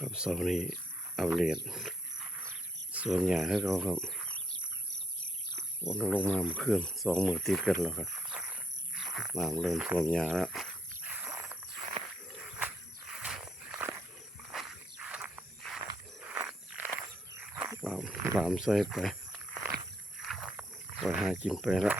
ครับเสาร์นี้เอาเหรียญส่วนใหญ่ให้เขาครับวันลงมาเมื่อคืน2 มื้อติดกันแล้วครับน้ำเริ่มท่วมหญ้าแล้วลามใส่ไปหากินไปแล้ว